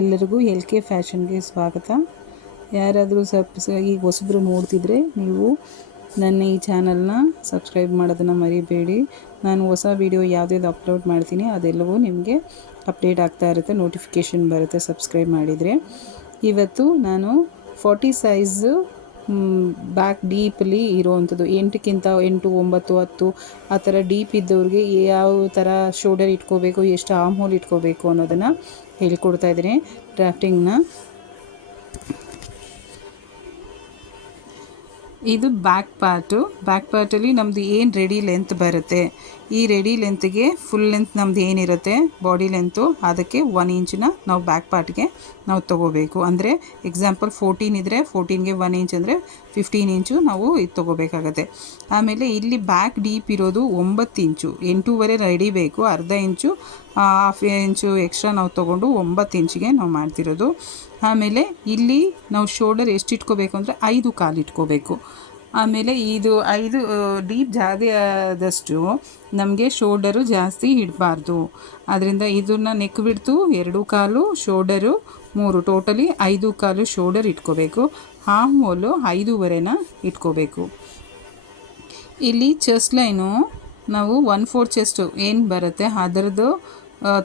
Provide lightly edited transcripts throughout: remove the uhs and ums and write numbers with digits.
ಎಲ್ಲರಿಗೂ LK ಫ್ಯಾಷನ್ಗೆ ಸ್ವಾಗತ. ಯಾರಾದರೂ ಈಗ ಹೊಸಬ್ರು ನೋಡ್ತಿದ್ರೆ ನೀವು ನನ್ನ ಈ ಚಾನಲ್ನ ಸಬ್ಸ್ಕ್ರೈಬ್ ಮಾಡೋದನ್ನು ಮರಿಬೇಡಿ. ನಾನು ಹೊಸ ವಿಡಿಯೋ ಯಾವುದ್ಯಾವುದು ಅಪ್ಲೋಡ್ ಮಾಡ್ತೀನಿ ಅದೆಲ್ಲವೂ ನಿಮಗೆ ಅಪ್ಡೇಟ್ ಆಗ್ತಾ ಇರುತ್ತೆ, ನೋಟಿಫಿಕೇಷನ್ ಬರುತ್ತೆ ಸಬ್ಸ್ಕ್ರೈಬ್ ಮಾಡಿದರೆ. ಇವತ್ತು ನಾನು 40 ಸೈಜು ಬ್ಯಾಕ್ ಡೀಪಲ್ಲಿ ಇರೋವಂಥದ್ದು 8ಕ್ಕಿಂತ 8, 9, 10 ಆ ಥರ ಡೀಪ್ ಇದ್ದವ್ರಿಗೆ ಯಾವ ಥರ ಶೋಲ್ಡರ್ ಇಟ್ಕೋಬೇಕು, ಎಷ್ಟು ಆರ್ಮ್ ಹೋಲ್ ಇಟ್ಕೋಬೇಕು ಅನ್ನೋದನ್ನು ಹೇಳ್ಕೊಡ್ತಾ ಇದ್ದೀನಿ ಡ್ರಾಫ್ಟಿಂಗ್ನ. ಇದು ಬ್ಯಾಕ್ ಪಾರ್ಟಲ್ಲಿ ನಮ್ಮದು ಏನು ರೆಡಿ ಲೆಂತ್ ಬರುತ್ತೆ, ಈ ರೆಡಿ ಲೆಂತ್ಗೆ ಫುಲ್ ಲೆಂತ್ ನಮ್ಮದು ಏನಿರುತ್ತೆ ಬಾಡಿ ಲೆಂತು ಅದಕ್ಕೆ 1 ಇಂಚನ್ನ ನಾವು ಬ್ಯಾಕ್ ಪಾರ್ಟ್ಗೆ ನಾವು ತೊಗೋಬೇಕು. ಅಂದರೆ ಎಕ್ಸಾಂಪಲ್ 14 ಇದ್ದರೆ 14ಗೆ 1 ಇಂಚ್ ಅಂದರೆ 15 ಇಂಚು ನಾವು ಇದು ತೊಗೋಬೇಕಾಗತ್ತೆ. ಆಮೇಲೆ ಇಲ್ಲಿ ಬ್ಯಾಕ್ ಡೀಪ್ ಇರೋದು 9 ಇಂಚು, 8.5 ರೆಡಿ ಬೇಕು, ಅರ್ಧ ಇಂಚು ಹಾಫ್ ಇಂಚು ಎಕ್ಸ್ಟ್ರಾ ನಾವು ತೊಗೊಂಡು 9 ಇಂಚಿಗೆ ನಾವು ಮಾಡ್ತಿರೋದು. ಆಮೇಲೆ ಇಲ್ಲಿ ನಾವು ಶೋಲ್ಡರ್ ಎಷ್ಟು ಇಟ್ಕೋಬೇಕು ಅಂದರೆ 5 ಕಾಲು ಇಟ್ಕೋಬೇಕು. ಆಮೇಲೆ ಇದು 5 ಡೀಪ್ ಜಾಗ ಆದಷ್ಟು ನಮಗೆ ಶೋಲ್ಡರು ಜಾಸ್ತಿ ಇಡಬಾರ್ದು. ಆದ್ದರಿಂದ ಇದನ್ನು ನೆಕ್ ಬಿಡ್ತು 2 ಕಾಲು, ಶೋಲ್ಡರು 3, ಟೋಟಲಿ 5 ಕಾಲು ಶೋಲ್ಡರ್ ಇಟ್ಕೋಬೇಕು. ಆರ್ಮ್ ಹೋಲು 5.5ನ ಇಟ್ಕೋಬೇಕು. ಇಲ್ಲಿ ಚೆಸ್ಟ್ ಲೈನು ನಾವು 1/4 ಚೆಸ್ಟು ಏನು ಬರುತ್ತೆ ಅದರದ್ದು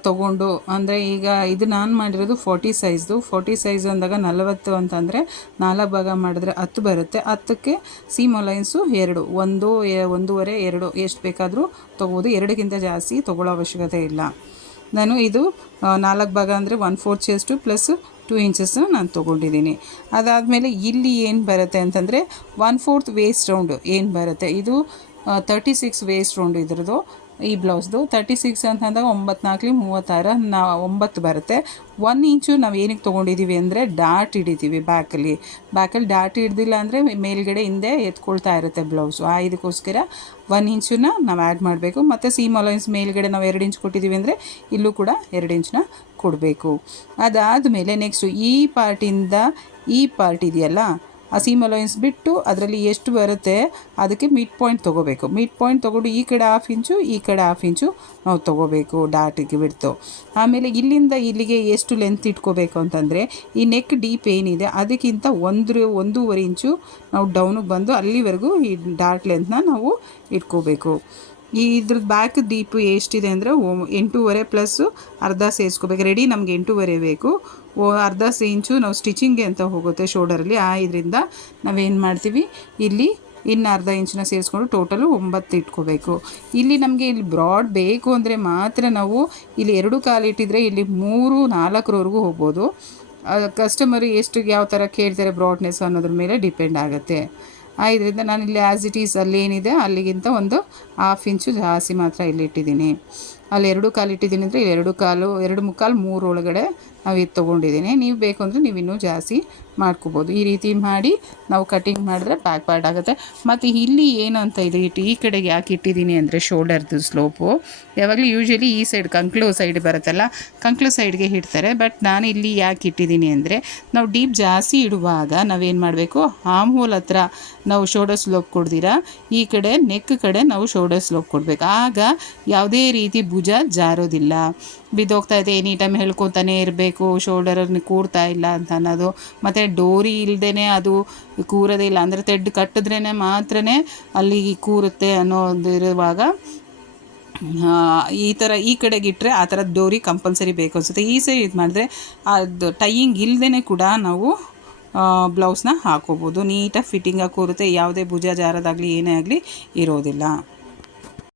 ತೊಗೊಂಡು, ಅಂದರೆ ಈಗ ಇದು ನಾನು ಮಾಡಿರೋದು 40 ಸೈಜ್ದು. 40 ಸೈಜು ಅಂದಾಗ 40 ಅಂತಂದರೆ 4 ಭಾಗ ಮಾಡಿದ್ರೆ 10 ಬರುತ್ತೆ. 10ಕ್ಕೆ ಸೀಮ್ ಅಲೈನ್ಸು 2, 1, 1.5, 2 ಎಷ್ಟು ಬೇಕಾದರೂ ತೊಗೋಬೋದು. 2ಕ್ಕಿಂತ ಜಾಸ್ತಿ ತೊಗೊಳ್ಳೋ ಅವಶ್ಯಕತೆ ಇಲ್ಲ. ನಾನು ಇದು 4 ಭಾಗ ಅಂದರೆ 1/4 ಚೆಸ್ಟು ಪ್ಲಸ್ 2 ಇಂಚಸ್ನ ನಾನು ತೊಗೊಂಡಿದ್ದೀನಿ. ಅದಾದಮೇಲೆ ಇಲ್ಲಿ ಏನು ಬರುತ್ತೆ ಅಂತಂದರೆ 1/4 ವೇಸ್ಟ್ ರೌಂಡು ಏನು ಬರುತ್ತೆ, ಇದು 36 ವೇಸ್ಟ್ ರೌಂಡು ಇದ್ರದ್ದು ಈ ಬ್ಲೌಸ್ದು. 36 ಅಂತಂದಾಗ 9×4 36, 9 ಬರುತ್ತೆ. 1 ಇಂಚು ನಾವು ಏನಕ್ಕೆ ತೊಗೊಂಡಿದ್ದೀವಿ ಅಂದರೆ ಡಾಟ್ ಹಿಡಿತೀವಿ ಬ್ಯಾಕಲ್ಲಿ ಡಾಟ್ ಹಿಡ್ದಿಲ್ಲ ಅಂದರೆ ಮೇಲ್ಗಡೆ ಹಿಂದೆ ಎತ್ಕೊಳ್ತಾ ಇರುತ್ತೆ ಬ್ಲೌಸು. ಇದಕ್ಕೋಸ್ಕರ 1 ಇಂಚನ್ನ ನಾವು ಆ್ಯಡ್ ಮಾಡಬೇಕು. ಮತ್ತು ಸೀಮ್ ಅಲೈನ್ಸ್ ಮೇಲ್ಗಡೆ ನಾವು 2 ಇಂಚ್ ಕೊಟ್ಟಿದ್ದೀವಿ ಅಂದರೆ ಇಲ್ಲೂ ಕೂಡ 2 ಇಂಚನ್ನ ಕೊಡಬೇಕು. ಅದಾದಮೇಲೆ ನೆಕ್ಸ್ಟು ಈ ಪಾರ್ಟಿಂದ ಈ ಪಾರ್ಟ್ ಇದೆಯಲ್ಲ, ಆ ಸೀಮ್ ಅಲೈನ್ಸ್ ಬಿಟ್ಟು ಅದರಲ್ಲಿ ಎಷ್ಟು ಬರುತ್ತೆ ಅದಕ್ಕೆ ಮಿಡ್ ಪಾಯಿಂಟ್ ತೊಗೋಬೇಕು. ಮಿಡ್ ಪಾಯಿಂಟ್ ತೊಗೊಂಡು ಈ ಕಡೆ 1/2 ಇಂಚು ಈ ಕಡೆ 1/2 ಇಂಚು ನಾವು ತೊಗೋಬೇಕು ಡಾಟಿಗೆ ಬಿಡ್ತು. ಆಮೇಲೆ ಇಲ್ಲಿಂದ ಇಲ್ಲಿಗೆ ಎಷ್ಟು ಲೆಂತ್ ಇಟ್ಕೋಬೇಕು ಅಂತಂದರೆ ಈ ನೆಕ್ ಡೀಪ್ ಏನಿದೆ ಅದಕ್ಕಿಂತ 1.5 ಇಂಚು ನಾವು ಡೌನಿಗೆ ಬಂದು ಅಲ್ಲಿವರೆಗೂ ಈ ಡಾಟ್ ಲೆಂತ್ನ ನಾವು ಇಟ್ಕೋಬೇಕು. ಇದ್ರದ್ದು ಬ್ಯಾಕ್ ಡೀಪು ಎಷ್ಟಿದೆ ಅಂದರೆ 8.5 ಪ್ಲಸ್ಸು ಅರ್ಧ ಸೇರಿಸ್ಕೋಬೇಕು. ರೆಡಿ ನಮಗೆ 8.5 ಬೇಕು, ಅರ್ಧ ಇಂಚು ನಾವು ಸ್ಟಿಚಿಂಗ್ಗೆ ಅಂತ ಹೋಗುತ್ತೆ ಶೋಲ್ಡರಲ್ಲಿ. ಇದರಿಂದ ನಾವೇನು ಮಾಡ್ತೀವಿ, ಇಲ್ಲಿ ಇನ್ನು ಅರ್ಧ ಇಂಚನ್ನ ಸೇರಿಸ್ಕೊಂಡು ಟೋಟಲು 9 ಇಟ್ಕೋಬೇಕು. ಇಲ್ಲಿ ನಮಗೆ ಇಲ್ಲಿ ಬ್ರಾಡ್ ಬೇಕು ಅಂದರೆ ಮಾತ್ರ ನಾವು ಇಲ್ಲಿ 2 ಕಾಲು ಇಟ್ಟಿದ್ರೆ ಇಲ್ಲಿ 3, 4ವರೆಗೂ ಹೋಗ್ಬೋದು. ಕಸ್ಟಮರು ಎಷ್ಟು ಯಾವ ಥರ ಕೇಳ್ತಾರೆ ಬ್ರಾಡ್ನೆಸ್ ಅನ್ನೋದ್ರ ಮೇಲೆ ಡಿಪೆಂಡ್ ಆಗುತ್ತೆ. ಇದರಿಂದ ನಾನು ಇಲ್ಲಿ ಆ್ಯಸ್ ಇಟ್ ಈಸ್ ಅಲ್ಲೇನಿದೆ ಅಲ್ಲಿಗಿಂತ 1/2 ಇಂಚು ಜಾಸ್ತಿ ಮಾತ್ರ ಇಲ್ಲಿ ಇಟ್ಟಿದ್ದೀನಿ. ಅಲ್ಲಿ 2 ಕಾಲು ಇಟ್ಟಿದ್ದೀನಿ ಅಂದರೆ 2 ಕಾಲು 2.75 3 ಒಳಗಡೆ ನಾವು ಇದು ತೊಗೊಂಡಿದ್ದೀನಿ. ನೀವು ಬೇಕು ಅಂದರೆ ನೀವು ಇನ್ನೂ ಜಾಸ್ತಿ ಮಾಡ್ಕೋಬೋದು. ಈ ರೀತಿ ಮಾಡಿ ನಾವು ಕಟಿಂಗ್ ಮಾಡಿದ್ರೆ ಬ್ಯಾಕ್ ಪಾರ್ಟ್ ಆಗುತ್ತೆ. ಮತ್ತು ಇಲ್ಲಿ ಏನು ಅಂತ ಇದು ಈ ಕಡೆಗೆ ಯಾಕೆ ಇಟ್ಟಿದ್ದೀನಿ ಅಂದರೆ ಶೋಲ್ಡರ್ದು ಸ್ಲೋಪು ಯಾವಾಗಲೂ ಯೂಶ್ವಲಿ ಈ ಸೈಡ್ ಕಂಕ್ಳು ಸೈಡ್ ಬರುತ್ತಲ್ಲ, ಕಂಕ್ಳು ಸೈಡ್ಗೆ ಇಡ್ತಾರೆ. ಬಟ್ ನಾನು ಇಲ್ಲಿ ಯಾಕೆ ಇಟ್ಟಿದ್ದೀನಿ ಅಂದರೆ ನಾವು ಡೀಪ್ ಜಾಸ್ತಿ ಇಡುವಾಗ ನಾವೇನು ಮಾಡಬೇಕು, ಆರ್ಮ್ ಹೋಲ್ ಹತ್ರ ನಾವು ಶೋಲ್ಡರ್ ಸ್ಲೋಪ್ ಕೊಡ್ದಿರ ಈ ಕಡೆ ನೆಕ್ ಕಡೆ ನಾವು ಶೋಲ್ಡರ್ ಸ್ಲೋಪ್ ಕೊಡಬೇಕು. ಆಗ ಯಾವುದೇ ರೀತಿ ಭುಜ ಜಾರೋದಿಲ್ಲ. ಬಿದ್ದೋಗ್ತಾ ಇದೆ ಎನಿ ಟೈಮ್ ಹೇಳ್ಕೊತಾನೆ ಇರಬೇಕು ಶೋಲ್ಡರಲ್ಲಿ ಕೂರ್ತಾ ಇಲ್ಲ ಅಂತ ಅನ್ನೋದು, ಮತ್ತು ಡೋರಿ ಇಲ್ಲದೇ ಅದು ಕೂರೋದೇ ಇಲ್ಲ ಅಂದರೆ ತೆಡ್ ಕಟ್ಟಿದ್ರೇ ಮಾತ್ರ ಅಲ್ಲಿ ಕೂರುತ್ತೆ ಅನ್ನೋದಿರುವಾಗ ಈ ಥರ ಈ ಕಡೆಗಿಟ್ಟರೆ ಆ ಥರ ಡೋರಿ ಕಂಪಲ್ಸರಿ ಬೇಕು ಅನಿಸುತ್ತೆ. ಈ ಸೈಡ್ ಇದು ಮಾಡಿದ್ರೆ ಅದು ಟೈಯಿಂಗ್ ಇಲ್ಲದೇ ಕೂಡ ನಾವು ಬ್ಲೌಸ್ನ ಹಾಕೋಬೋದು. ನೀಟಾಗಿ ಫಿಟ್ಟಿಂಗಾಗಿ ಕೂರುತ್ತೆ, ಯಾವುದೇ ಭುಜ ಜಾರೋದಾಗಲಿ ಏನೇ ಆಗಲಿ ಇರೋದಿಲ್ಲ.